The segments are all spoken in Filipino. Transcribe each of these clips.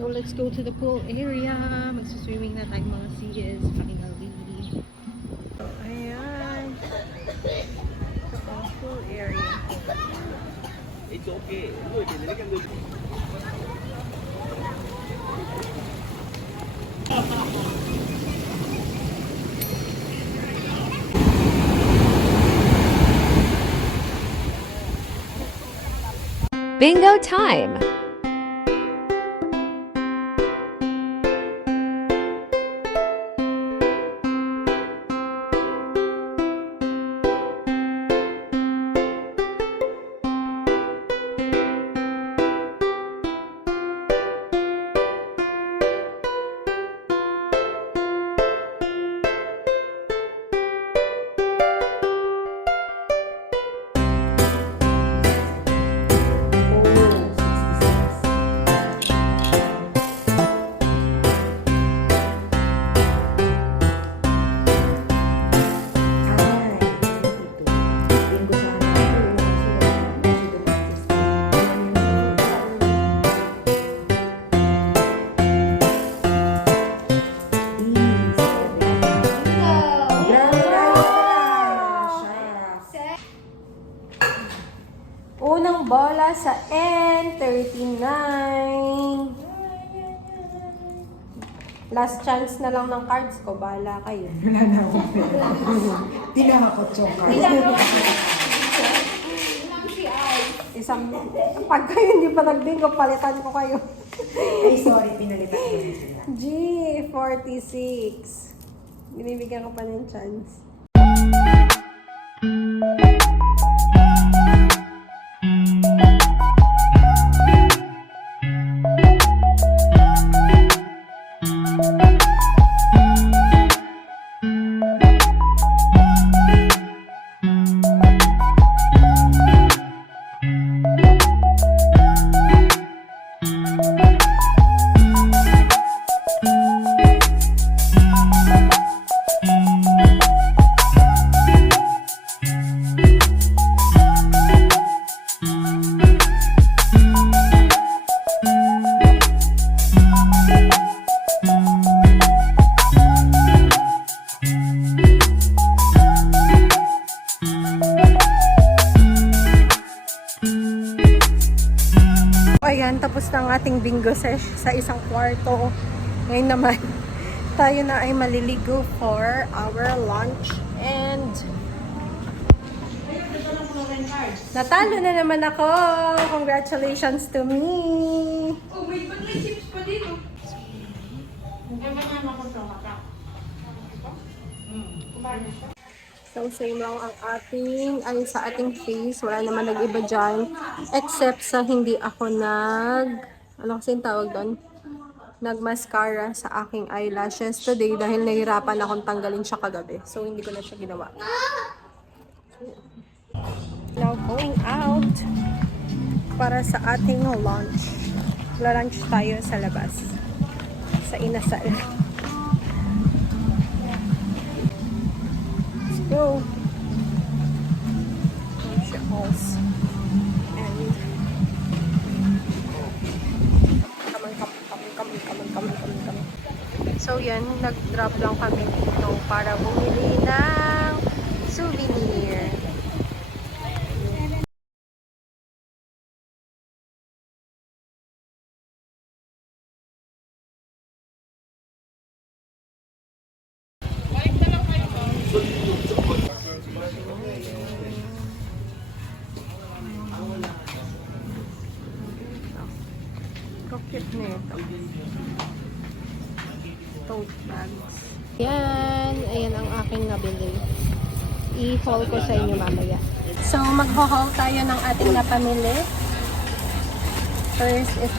So let's go to the pool area. Magsiswimming na tayo mga sis. Finally. So ayan. So pool area. It's okay. Bingo time! Unang bola sa N39. Last chance na lang ng cards ko. Bahala kayo. Wala na ako. Di na ako choka. Pag kayo hindi pa nag-bingo, palitan ko kayo. Ay, sorry. Pinalitan ko na sila. G46. Binibigyan ko pa ng chance. Ayan, tapos na ang ating bingo sesh sa isang kwarto. Ngayon naman, tayo na ay maliligo for our lunch. And natalo na naman ako! Congratulations to me! Oh, may chips pa dito. So, same lang ang ating, ay sa ating face. Wala naman nag-iba dyan. Except sa hindi ako ano kasi yung tawag doon? Nag-mascara sa aking eyelashes today dahil nahirapan akong tanggalin siya kagabi. So, hindi ko na siya ginawa. Now, going out para sa ating lunch. Lunch tayo sa labas. Sa Inasal. Go. Halls. And come. So yan, nag-drop lang kami dito para bumili ng souvenir. Cute na ito. Tote bags. Yan. Ayan ang aking nabili. I-haul ko sa inyo mamaya. So, mag-haul tayo ng ating napamili. First is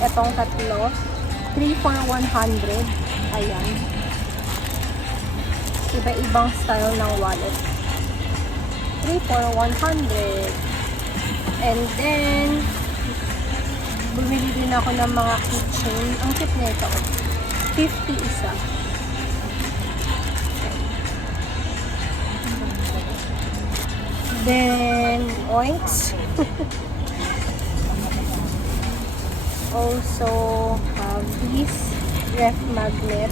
itong tatlo. 3 for 100. Ayan. Iba-ibang style ng wallet. 3 for 100. And then, bumili din ako ng mga keychain. Ang cute na ito. 50 isa. Then, oinks. also have this ref magnet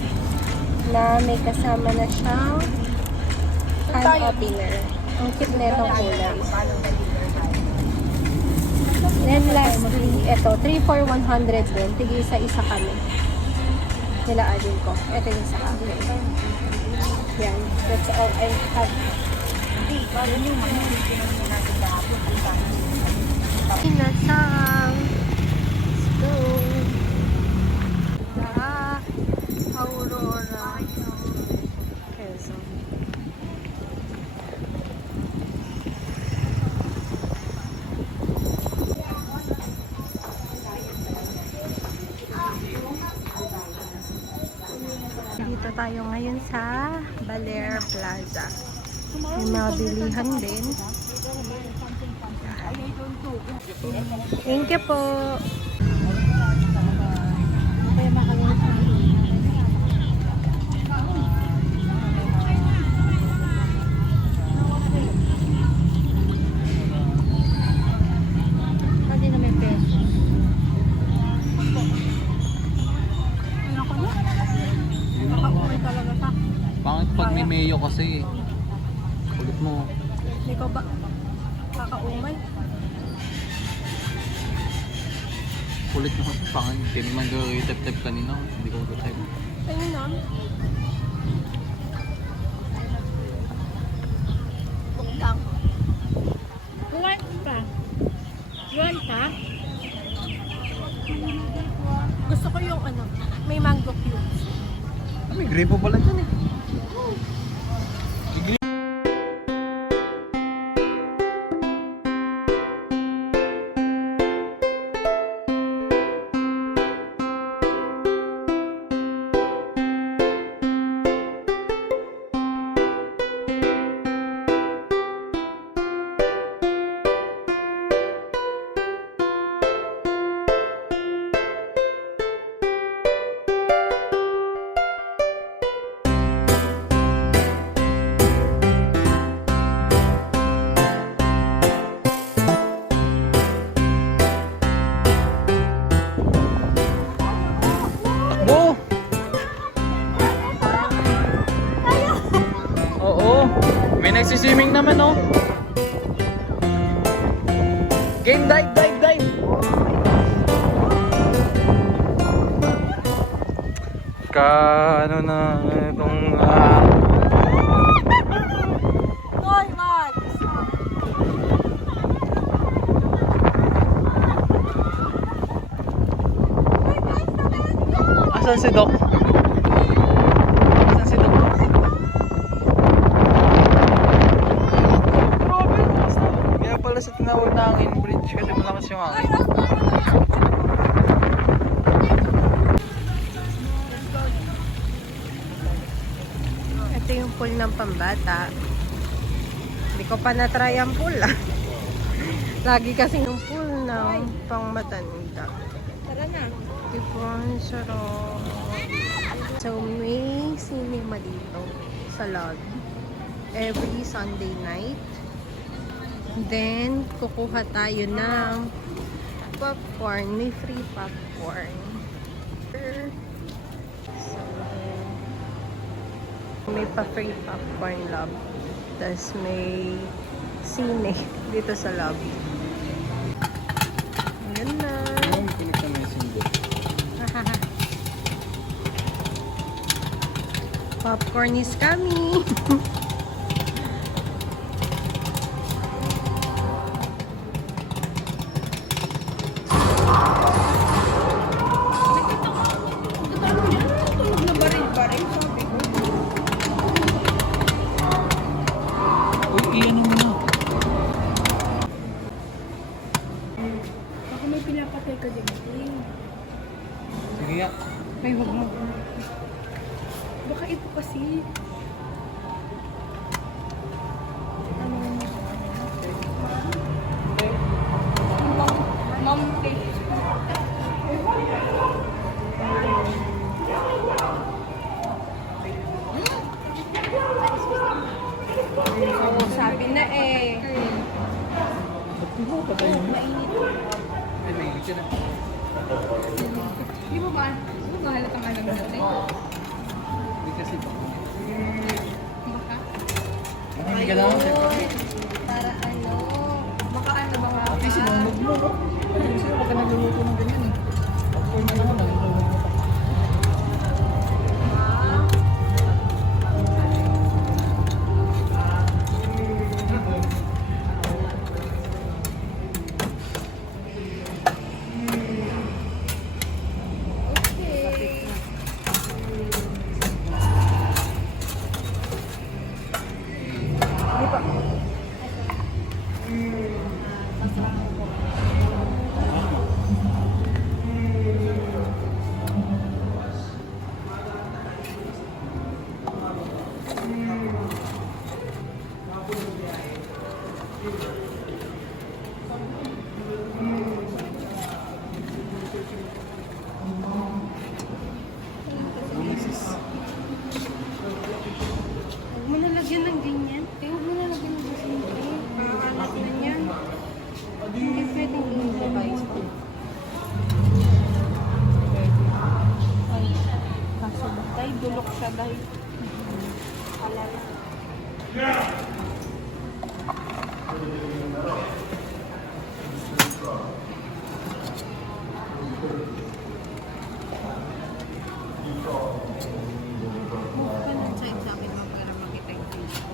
na may kasama na siyang can opener. Ang cute na itong kulay. Then lastly, ito, 3 for 100 din. Tigi isa-isa kami. Nilaadin ko. Ito yung sa akin. Yan. That's all I have. Pinasang. Let's go. Aurora. Quezon. Dito tayo ngayon sa Baler Plaza. May mga bilihan din. Thank you po. Pangit pag may mayo kasi. Kulit mo. Ikaw ba? Kakaumay? Kulit mo kasi pangit. Hindi naman gawin-tap-tap kanina. Hindi ko type. Ayun na. Buklang. What pa? Yun ka? Gusto ko yung ano, may mango cubes. May gripo pala dyan eh. Takbo! Oo. May nagsiswimming naman oh. Game dive, dive, dive! Ano na itong Hoy, Max! Asan si Doc? Asan si Doc? Grabe, basta. Kaya pala sa tinawag na hangin bridge kasi malakas yung hangin. Ito yung pool ng pambata. Hindi ko pa na-try ang pool ah. Lagi kasi yung pool ng pang matanda. Tara na. Sarap. So may cinema dito sa lobby. Every Sunday night. Then kukuha tayo ng popcorn. May free popcorn. So, may pa-free popcorn love. Tapos may sine dito sa lobby. Ayan na. Popcorn is coming. Uy, iyan mo na. Baka may pinapatay ka dyan. Sige ya. Ay, wag mo. Baka ito kasi. Mom, take. Oo, sabi na eh. Ba't mo patay mo? Ay, may higit na. Di ba ba? Ano ba halatang alam natin? Hindi kasi ba? Baka? Hindi ka lang. Para ano? Baka ano ba nga? Kasi sinunod mo, no? Kasi wag ka nagluluto ng ganyan eh. Popcorn na naman, nagluluto pa. Huwag mo nalagyan ng ganyan. Huwag mo nalagyan ng ganyan. Nakakalat na yan. Hindi pwedeng i-revise pa. Ay, kaso ba? Dahil dulok siya dahil. Alala. Sa examine mo para makita yung face ko.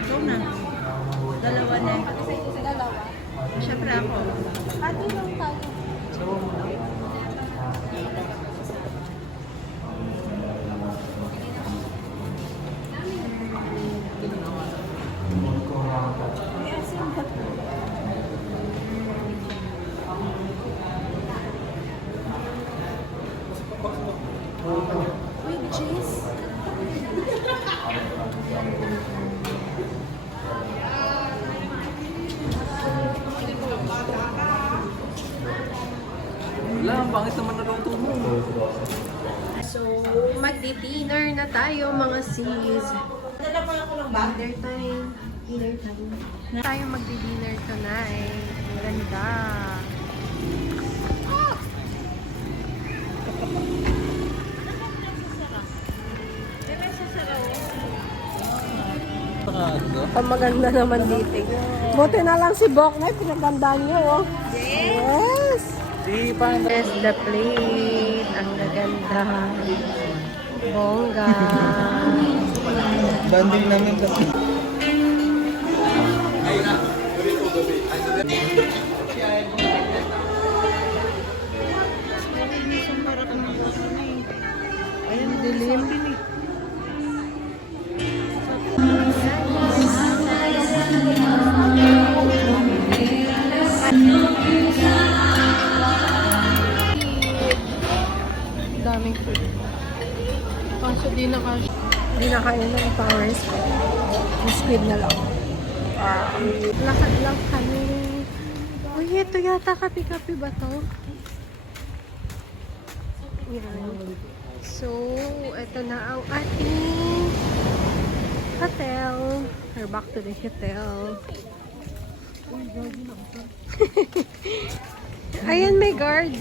Ikaw na. Dalawa na. Dalawa. Siyempre ako. Ate lang tayo. With cheese. Wala, ang pangit naman na luto mo. So, magdi-dinner na tayo mga sis. Dinner time. Dinner time. Na tayo magdi-dinner tonight. Ang ganda. Ang maganda naman dito. Buti na lang si Bok na pinagandaan niyo, oh. Yes! Di pa. Yes, the plate. Ang gaganda. Bongga. Banding namin kasi. Ayun, dilim. Daming food. Kaso di na kain ng powers. Squid na lang. Lakad lang kami. Uy, ito yata kape-kape ba to? Yan. So, ito na ang ating hotel. We're back to the hotel. Ayan, may guard.